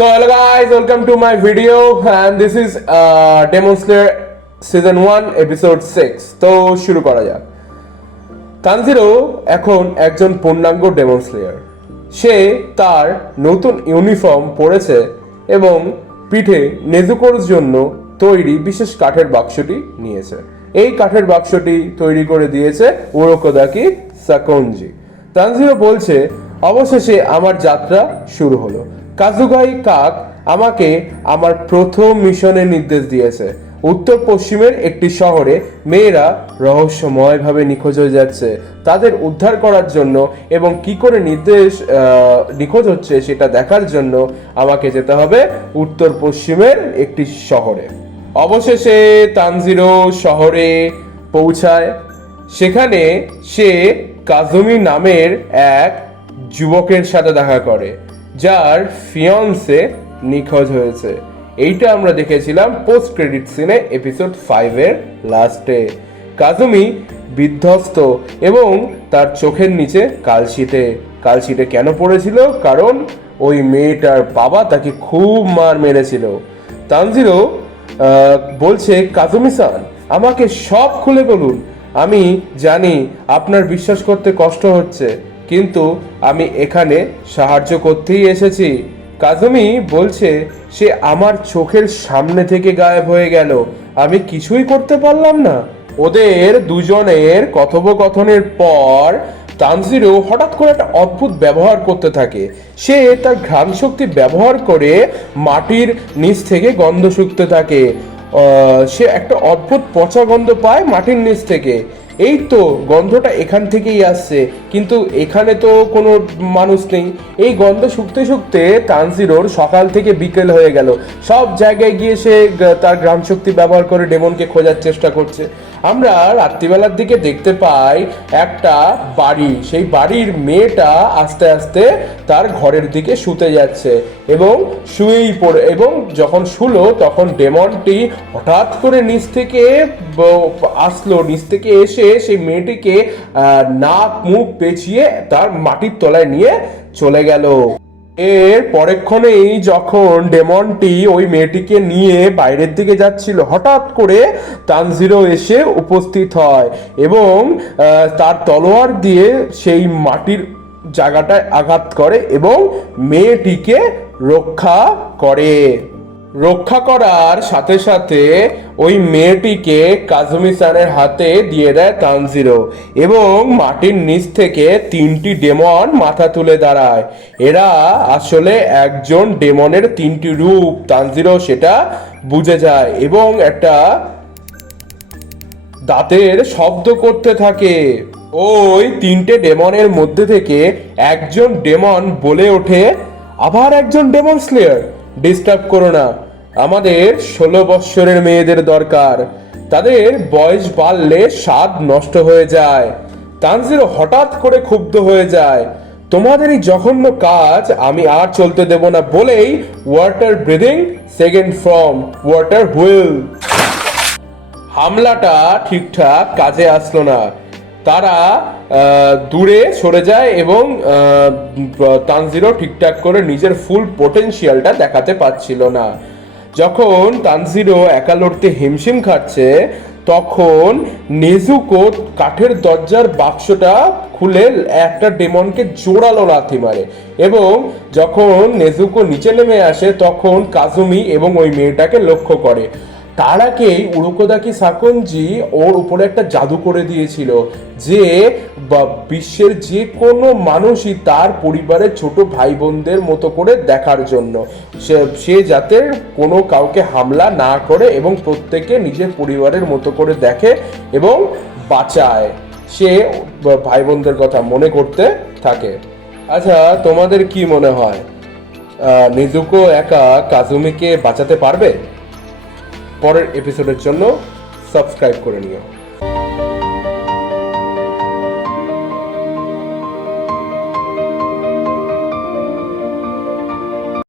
So hello guys, welcome to my video and this is Demon Slayer season 1 episode 6. তো শুরু করা যাক। Tanjiro এখন একজন পূর্ণাঙ্গ ডেমন স্লেয়ার। সে তার নতুন ইউনিফর্ম পরেছে এবং পিঠে নেজুকোর জন্য তৈরি বিশেষ কাঠের বাক্সটি নিয়েছে। এই কাঠের বাক্সটি তৈরি করে দিয়েছে উরোকোদাকি সাকোনজি। তানজিরো বলছে, অবশেষে আমার যাত্রা শুরু হলো। কাজুগাই কাক আমাকে আমার প্রথম মিশনের নির্দেশ দিয়েছে। উত্তর পশ্চিমের একটি শহরে মেয়েরা রহস্যময়ভাবে নিখোঁজ হয়ে যাচ্ছে। তাদের উদ্ধার করার জন্য এবং কি করে নিখোঁজ হচ্ছে সেটা দেখার জন্য আমাকে যেতে হবে উত্তর পশ্চিমের একটি শহরে। অবশেষে তানজিরো শহরে পৌঁছায়। সেখানে সে কাজুমি নামের এক যুবকের সাথে দেখা করে, যার ফিয়ন্সে নিখোঁজ হয়েছে। এইটা আমরা দেখেছিলাম পোস্ট ক্রেডিট সিনে এপিসোড 5 এর লাস্টে। কাজুমি বিধ্বস্ত এবং তার চোখের নিচে কালশিটে কেন পড়েছিল? কারণ ওই মেয়েটার বাবা তাকে খুব মার মেরেছিল। তানজিরো বলছে, কাজুমি-সান, আমাকে সব খুলে বলুন। আমি জানি আপনার বিশ্বাস করতে কষ্ট হচ্ছে, কিন্তু আমি এখানে সাহায্য করতেই এসেছি। কাজুমি বলছে, সে আমার চোখের সামনে থেকে গায়েব হয়ে গেল, আমি কিছুই করতে পারলাম না। ওদের দুজনের কথোপকথনের পর তানজিরো হঠাৎ করে একটা অদ্ভুত ব্যবহার করতে থাকে। সে তার ঘ্রাণ শক্তি ব্যবহার করে মাটির নিচ থেকে গন্ধ শুঁকতে থাকে। সে একটা অদ্ভুত পচা গন্ধ পায় মাটির নিচ থেকে। এই তো গন্ধটা এখান থেকেই আসছে, কিন্তু এখানে তো কোনো মানুষ নেই। এই গন্ধ শুকতে শুকতে তানজিরোর সকাল থেকে বিকেল হয়ে গেল। সব জায়গায় গিয়ে সে তার ঘ্রাণ শক্তি ব্যবহার করে ডেমনকে খোঁজার চেষ্টা করছে। আমরা রাত্রিবেলার দিকে দেখতে পাই একটা বাড়ি। সেই বাড়ির মেয়েটা আস্তে আস্তে তার ঘরের দিকে শুতে যাচ্ছে এবং শুয়েই পড়ে, এবং যখন শুলো তখন ডেমনটি হঠাৎ করে নিচ থেকে আসলো। নিচ থেকে এসে সেই মেয়েটিকে নাক মুখ পেঁচিয়ে তার মাটির তলায় নিয়ে চলে গেল। এর পরেক্ষণেই যখন ডেমনটি ওই মেয়েটিকে নিয়ে বাইরের দিকে যাচ্ছিল, হঠাৎ করে তানজিরো এসে উপস্থিত হয় এবং তার তলোয়ার দিয়ে সেই মাটির জায়গাটায় আঘাত করে এবং মেয়েটিকে রক্ষা করার সাথে সাথে ওই মেয়েটিকে কাজুমি-সানের হাতে দিয়ে দেয় তানজিরো এবং মাটির নিচ থেকে 3টি ডেমন মাথা তুলে দাঁড়ায়। এরা আসলে একজন ডেমনের 3টি রূপ। তানজিরো সেটা বুঝে যায় এবং একটা দাঁতের শব্দ করতে থাকে। ওই 3টে ডেমনের মধ্যে থেকে একজন ডেমন বলে ওঠে, আবার একজন ডেমন স্লেয়ার? ডিস্টার্ব করো না, আমাদের 16 বৎসরের মেয়েদের দরকার। তাদের বয়স বাড়লে স্বাদ নষ্ট হয়ে যায়। তানজিরো হঠাৎ করে ক্ষুব্ধ হয়ে যায়। তোমাদের এই জঘন্য কাজ আমি আর চলতে দেব না বলেই water breathing second form water wheel হামলাটা ঠিকঠাক কাজে আসলো না। তারা দূরে সরে যায় এবং তানজিরো ঠিকঠাক করে নিজের ফুল পোটেনশিয়ালটা দেখাতে পারছিল না। যখন তানজিরো একা লড়তে হিমশিম খাচ্ছে, তখন নেজুকো কাঠের দরজার বাক্সটা খুলে একটা ডেমনকে জোরালো লাথি মারে এবং যখন নেজুকো নিচে নেমে আসে তখন কাজুমি এবং ওই মেয়েটাকে লক্ষ্য করে। তার আগেই উরোকোদাকি সাকোনজি ওর উপরে একটা জাদু করে দিয়েছিল যে বিশ্বের যে কোনো মানুষই তার পরিবারের ছোট ভাই বোনদের মতো করে দেখার জন্য, সে যাতে কোনো কাউকে হামলা না করে এবং প্রত্যেকে নিজের পরিবারের মতো করে দেখে এবং বাঁচায়। সে ভাই বোনদের কথা মনে করতে থাকে। আচ্ছা, তোমাদের কি মনে হয় নেজুকো একা কাজুমিকে বাঁচাতে পারবে? পরের এপিসোডের জন্য সাবস্ক্রাইব করে নিও।